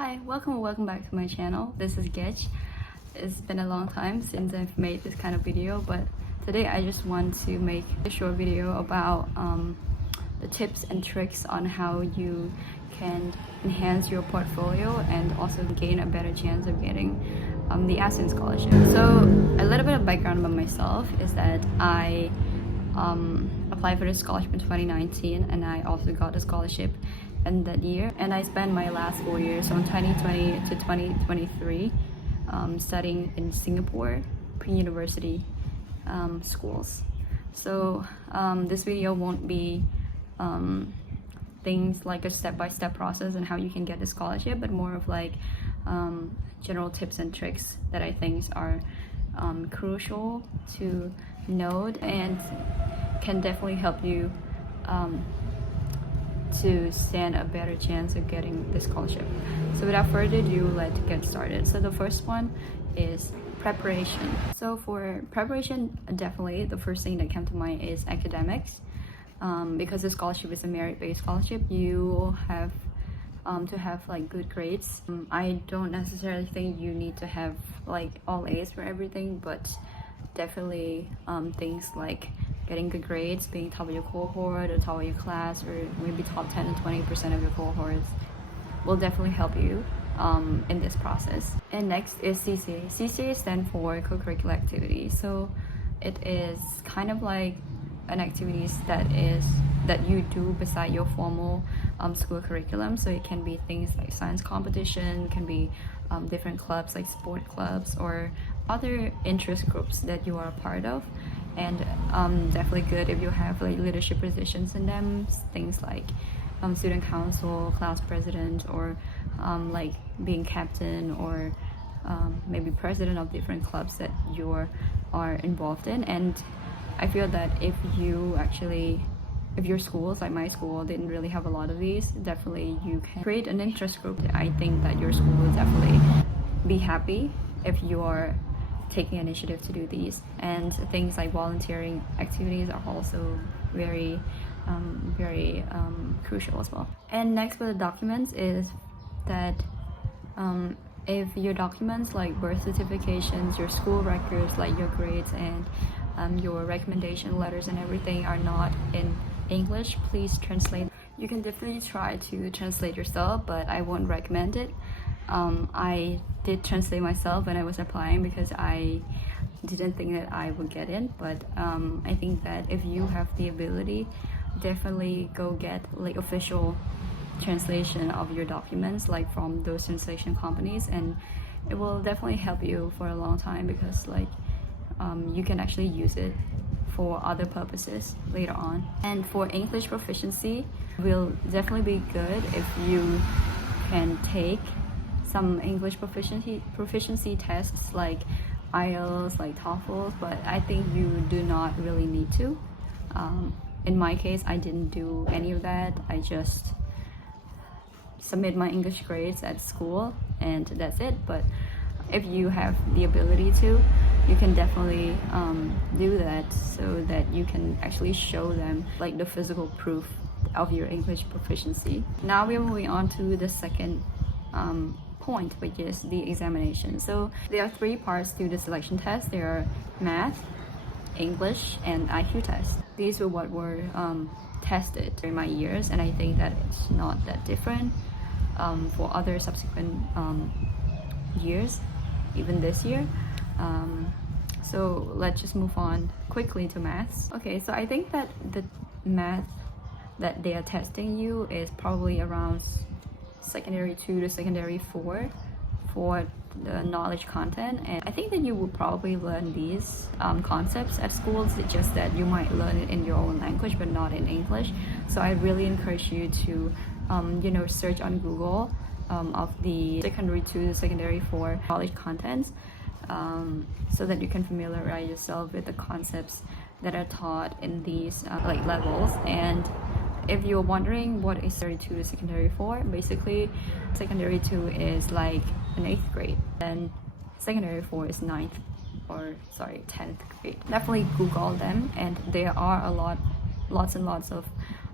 Hi, welcome back to my channel. This is Getch. It's been a long time since I've made this kind of video, but today I just want to make a short video about the tips and tricks on how you can enhance your portfolio and also gain a better chance of getting the ASEAN Scholarship. So a little bit of background about myself is that I applied for the scholarship in 2019 and I also got the scholarship in that year, and I spent my last 4 years, from 2020 to 2023, studying in Singapore pre-university schools. So this video won't be things like a step-by-step process and how you can get the scholarship, but more of like general tips and tricks that I think are crucial to note and can definitely help you to stand a better chance of getting the scholarship. So without further ado, let's get started. So the first one is preparation. So for preparation, definitely the first thing that came to mind is academics. Because the scholarship is a merit-based scholarship, you have to have like good grades. I don't necessarily think you need to have like all A's for everything, but definitely things like getting good grades, being top of your cohort or top of your class, or maybe top 10 to 20% of your cohorts will definitely help you in this process. And next is CCA. CCA stands for co-curricular activity. So it is kind of like an activities that you do beside your formal school curriculum. So it can be things like science competition, can be different clubs like sport clubs or other interest groups that you are a part of, and definitely good if you have like leadership positions in them, things like student council, class president, or like being captain or maybe president of different clubs that you are involved in. And I feel that if your schools, like my school, didn't really have a lot of these, definitely you can create an interest group. I think that your school will definitely be happy if you are taking initiative to do these. And things like volunteering activities are also very crucial as well. And next with the documents is that if your documents like birth certifications, your school records, like your grades and your recommendation letters and everything are not in English, please translate. You can definitely try to translate yourself, but I won't recommend it. I did translate myself when I was applying because I didn't think that I would get in, but I think that if you have the ability, definitely go get like official translation of your documents, like from those translation companies, and it will definitely help you for a long time because like you can actually use it for other purposes later on. And for English proficiency, will definitely be good if you can take some English proficiency tests like IELTS, like TOEFL, but I think you do not really need to. In my case, I didn't do any of that. I just submit my English grades at school and that's it. But if you have the ability to, you can definitely do that so that you can actually show them like the physical proof of your English proficiency. Now we're moving on to the second point, which is the examination. So there are 3 parts to the selection test. There are math, English, and IQ test. These were what were tested during my years, and I think that it's not that different for other subsequent years, even this year. So let's just move on quickly to maths. Okay, so I think that the math that they are testing you is probably around secondary 2 to secondary 4 for the knowledge content, and I think that you will probably learn these concepts at schools. It's just that you might learn it in your own language but not in English. So I really encourage you to search on Google of the secondary 2 to secondary 4 knowledge contents, so that you can familiarize yourself with the concepts that are taught in these like levels. And if you're wondering what is secondary 2 to secondary 4, basically secondary 2 is like an 8th grade, then secondary 4 is 10th grade. Definitely Google them, and there are lots and lots of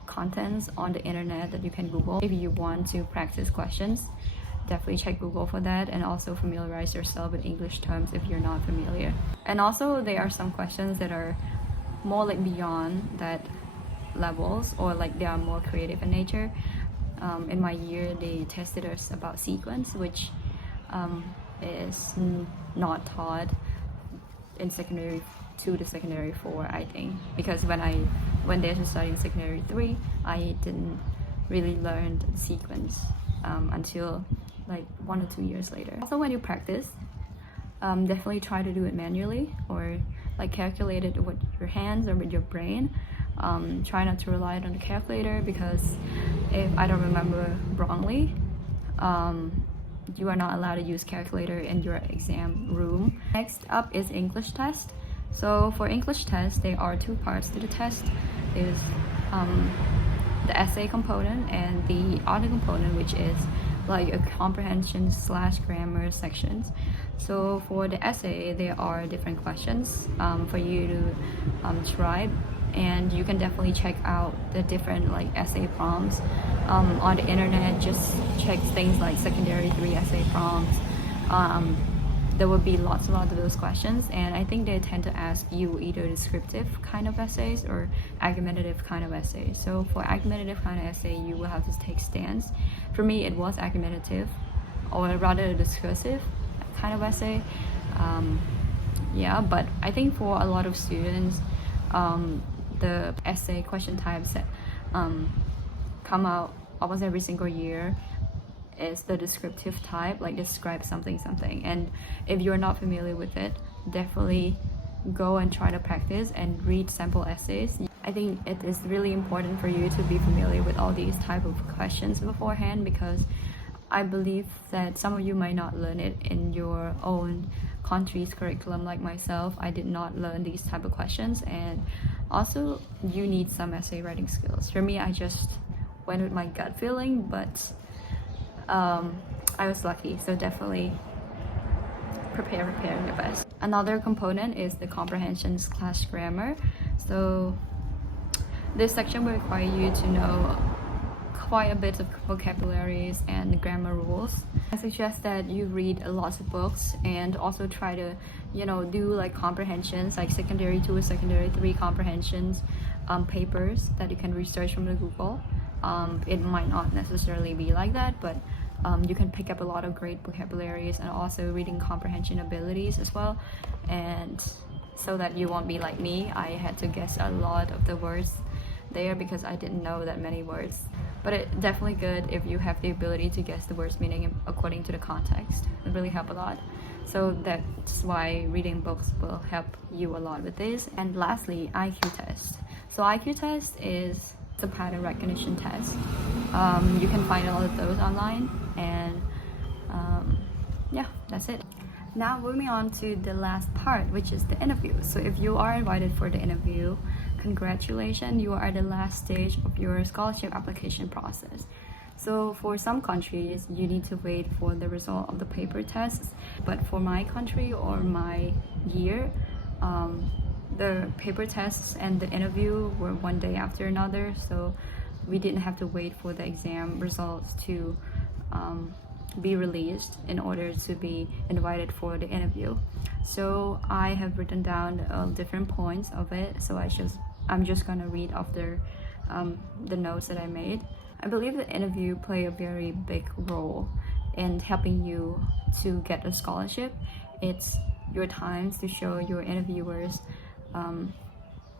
contents on the internet that you can Google if you want to practice questions definitely check Google for that, and also familiarize yourself with English terms if you're not familiar. And also there are some questions that are more like beyond that levels, or like they are more creative in nature. In my year they tested us about sequence, which is not taught in secondary 2 to secondary 4, I think, because when they were studying secondary 3, I didn't really learn sequence until like 1 or 2 years later. Also, when you practice, definitely try to do it manually, or like calculate it with your hands or with your brain. Try not to rely on the calculator, because if I don't remember wrongly, you are not allowed to use calculator in your exam room. Next up is English test. So for English test, there are 2 parts to the test. There's the essay component and the other component, which is like a comprehension / grammar sections. So for the essay, there are different questions for you to try, and you can definitely check out the different like essay prompts on the internet. Just check things like secondary 3 essay prompts. There will be lots of those questions, and I think they tend to ask you either descriptive kind of essays or argumentative kind of essays. So for argumentative kind of essay, you will have to take stance. For me, it was argumentative, or rather discursive kind of essay. Yeah, but I think for a lot of students, the essay question types that come out almost every single year is the descriptive type, like describe something. And if you're not familiar with it, definitely go and try to practice and read sample essays. I think it is really important for you to be familiar with all these type of questions beforehand, because I believe that some of you might not learn it in your own country's curriculum. Like myself, I did not learn these type of questions, and also you need some essay writing skills. For me, I just went with my gut feeling, but I was lucky, so definitely prepare your best. Another component is the comprehension / grammar. So this section will require you to know quite a bit of vocabularies and grammar rules. I suggest that you read lots of books, and also try to do like comprehensions, like secondary 2 or secondary 3 comprehensions papers that you can research from the Google. It might not necessarily be like that, but you can pick up a lot of great vocabularies, and also reading comprehension abilities as well. And so that you won't be like me, I had to guess a lot of the words there because I didn't know that many words. But it's definitely good if you have the ability to guess the words meaning according to the context. It really helps a lot. So that's why reading books will help you a lot with this. And lastly, IQ test. So IQ test is the pattern recognition test. You can find all of those online, and yeah, that's it. Now moving on to the last part, which is the interview. So if you are invited for the interview, congratulations, you are at the last stage of your scholarship application process. So for some countries, you need to wait for the result of the paper tests, but for my country or my year, the paper tests and the interview were one day after another, so we didn't have to wait for the exam results to be released in order to be invited for the interview. So I have written down different points of it, so I'm just gonna read off the notes that I made. I believe the interview play a very big role in helping you to get a scholarship. It's your time to show your interviewers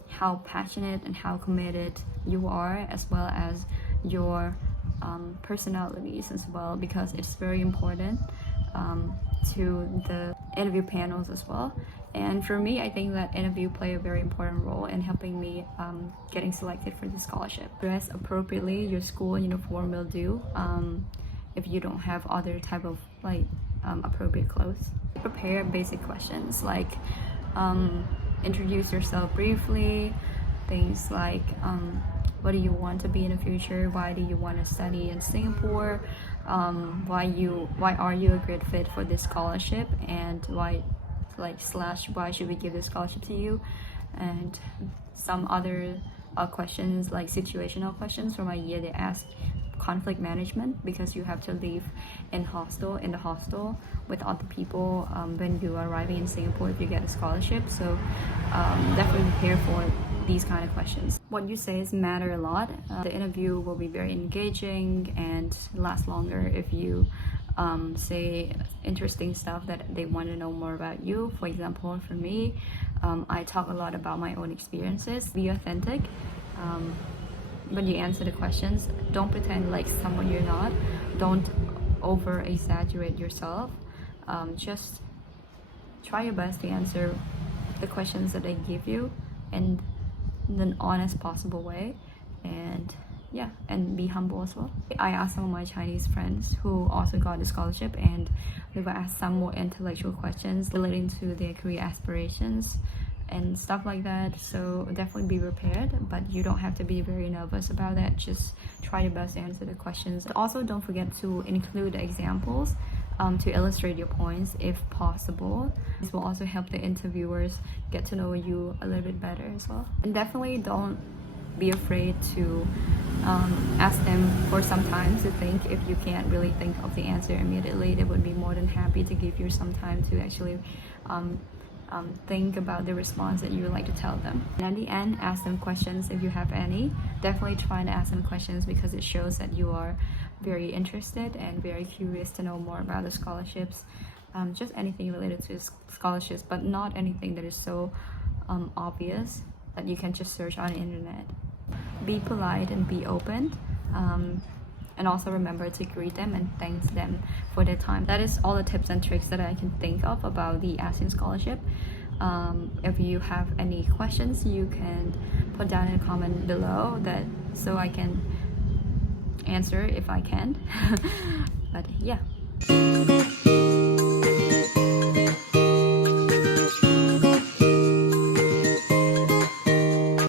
how passionate and how committed you are, as well as your personalities as well, because it's very important to the interview panels as well. And for me, I think that interview play a very important role in helping me getting selected for the scholarship. Dress appropriately, your school uniform will do if you don't have other type of like appropriate clothes. Prepare basic questions like introduce yourself briefly, things like what do you want to be in the future, why do you want to study in Singapore, why are you a great fit for this scholarship, and why should we give this scholarship to you, and some other questions like situational questions. For my year, they asked conflict management, because you have to live in the hostel with other people when you are arriving in Singapore if you get a scholarship. So definitely prepare for these kind of questions. What you say matter a lot. The interview will be very engaging and last longer if you say interesting stuff that they want to know more about you. For example, for me, I talk a lot about my own experiences. Be authentic. When you answer the questions, don't pretend like someone you're not. Don't over exaggerate yourself. Just try your best to answer the questions that they give you in an honest possible way, and yeah, and be humble as well. I asked some of my Chinese friends who also got a scholarship, and we will ask some more intellectual questions relating to their career aspirations and stuff like that. So definitely be prepared, but you don't have to be very nervous about that. Just try your best to answer the questions. Also, don't forget to include examples to illustrate your points if possible. This will also help the interviewers get to know you a little bit better as well. And definitely don't be afraid to ask them for some time to think. If you can't really think of the answer immediately, they would be more than happy to give you some time to actually think about the response that you would like to tell them. And at the end, ask them questions if you have any. Definitely try to ask them questions because it shows that you are very interested and very curious to know more about the scholarships. Just anything related to scholarships, but not anything that is so obvious that you can just search on the internet. Be polite and be open. And also remember to greet them and thank them for their time. That is all the tips and tricks that I can think of about the ASEAN Scholarship. If you have any questions, you can put down in a comment below so I can answer if I can. But yeah.